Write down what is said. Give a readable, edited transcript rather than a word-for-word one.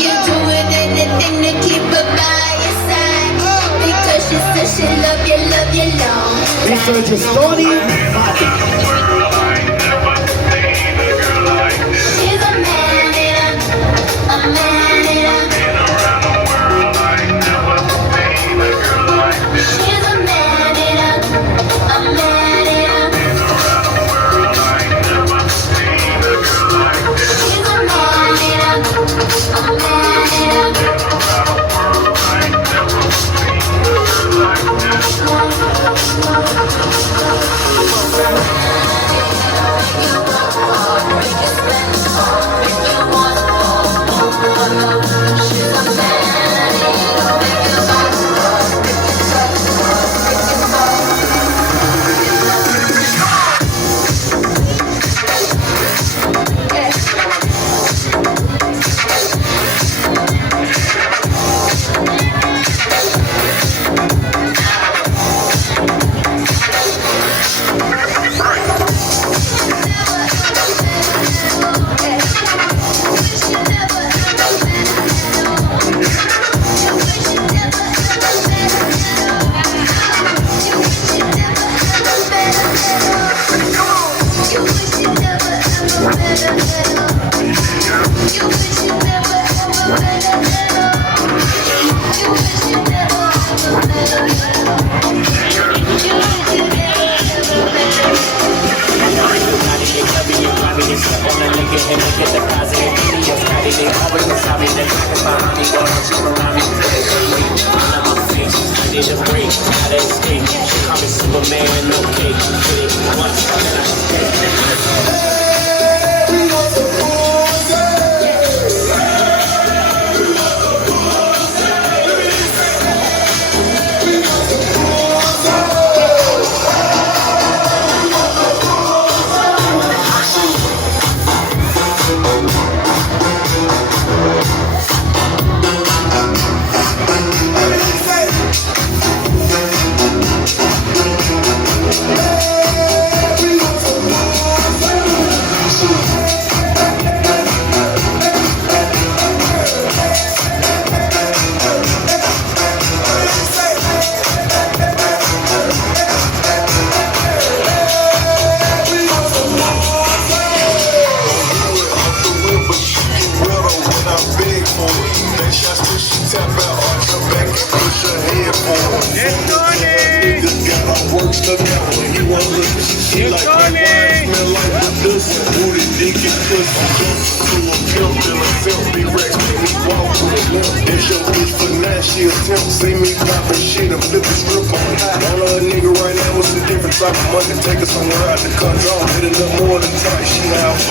You doing anything to keep her by your side because she said she love you long. Queste gestioni fate. She's a man eater, a man eater. She's a man eater, a man eater. She's a man eater, a man eater. See me poppin' shit and flip the strip on. All of a nigga right now, what's the difference? I can money, take her somewhere out the country. Hit it up more than tight, she out.